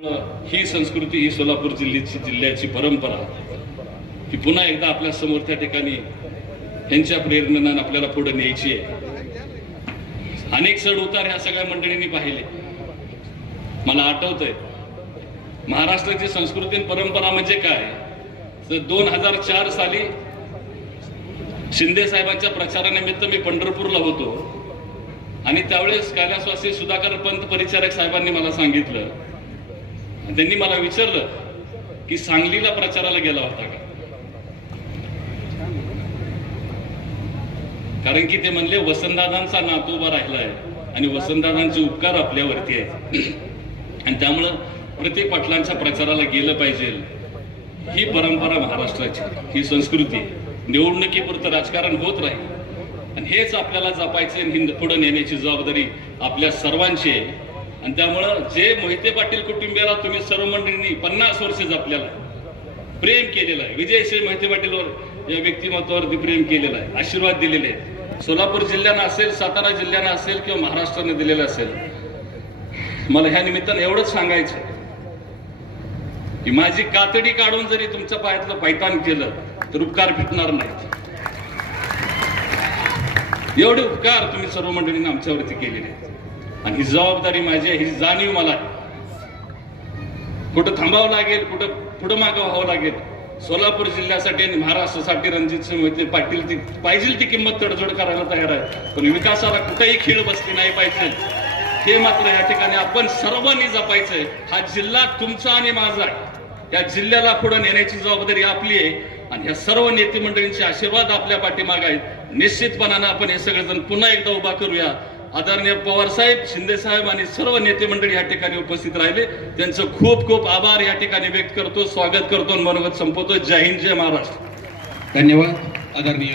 ही संस्कृती ही सोलापूर जिल्ह्याची जिल्ह्याची परंपरा. ही पुन्हा एकदा आपल्यासमोर त्या ठिकाणी यांच्या प्रेरणेनं आपल्याला पुढे न्यायची आहे. अनेक चढ उतार ह्या सगळ्या मंडळींनी पाहिले. मला आठवतंय महाराष्ट्राची संस्कृती आणि परंपरा म्हणजे काय? तर दोन हजार चार साली शिंदे साहेबांच्या प्रचारानिमित्त मी पंढरपूरला होतो. आणि त्यावेळेस कैलासवासी सुधाकर पंत परिचारक साहेबांनी मला सांगितलं त्यांनी मला विचारलं की सांगलीला प्रचाराला गेला होता का? कारण की ते म्हणले वसंतदादांचा नातू उभा आहे आणि वसंतदादांचे उपकार आपल्यावरती आहेत. आणि त्यामुळं प्रत्येक पाटलांच्या प्रचाराला गेलं पाहिजे. ही परंपरा महाराष्ट्राची ही संस्कृती निवडणुकीपुरतं राजकारण होत राहील. आणि हेच आपल्याला जपायचे आणि हिंद पुढे नेण्याची जबाबदारी आपल्या सर्वांची आहे. आणि त्यामुळं जे मोहिते पाटील कुटुंबियाला तुम्ही सर्व मंडळींनी पन्नास वर्ष जपलेला आहे प्रेम केलेलं आहे. विजयश्री मोहिते पाटीलवर या व्यक्तिमत्वावरती प्रेम केलेलं आहे आशीर्वाद दिलेले आहेत. सोलापूर जिल्ह्यानं असेल सातारा जिल्ह्यानं असेल किंवा महाराष्ट्राने दिलेलं असेल मला ह्या निमित्तानं एवढंच सांगायचं की माझी कातडी काढून जरी तुमच्या पायातलं पैतान केलं तर उपकार फिटणार नाहीत एवढे उपकार तुम्ही सर्व मंडळींनी आमच्यावरती केलेले आहेत. आणि ही जबाबदारी माझी आहे ही जाणीव मला आहे. कुठं थांबावं लागेल कुठं पुढं मागं व्हावं लागेल सोलापूर जिल्ह्यासाठी आणि महाराष्ट्रासाठी रणजित सिंह मोहिते पाटील ती पाहिजे ती किंमत तडजोड करायला तयार आहे पण विकासाला कुठेही खीळ बसली नाही पाहिजे. हे मात्र या ठिकाणी आपण सर्वांनी जपायचंय. हा जिल्हा तुमचा आणि माझा आहे. या जिल्ह्याला पुढे नेण्याची जबाबदारी आपली आहे. आणि ह्या सर्व नेते मंडळींचे आशीर्वाद आपल्या पाठीमागे आहेत. निश्चितपणानं आपण हे सगळेजण पुन्हा एकदा उभा करूया. आदरणीय पवार साहेब आणि सर्व नेते मंडळी या ठिकाणी उपस्थित राहिले. त्यांचं खूप खूप आभार या ठिकाणी व्यक्त करतो स्वागत करतो मनोगत संपवतो. जय हिंद जय महाराष्ट्र. धन्यवाद. आदरणीय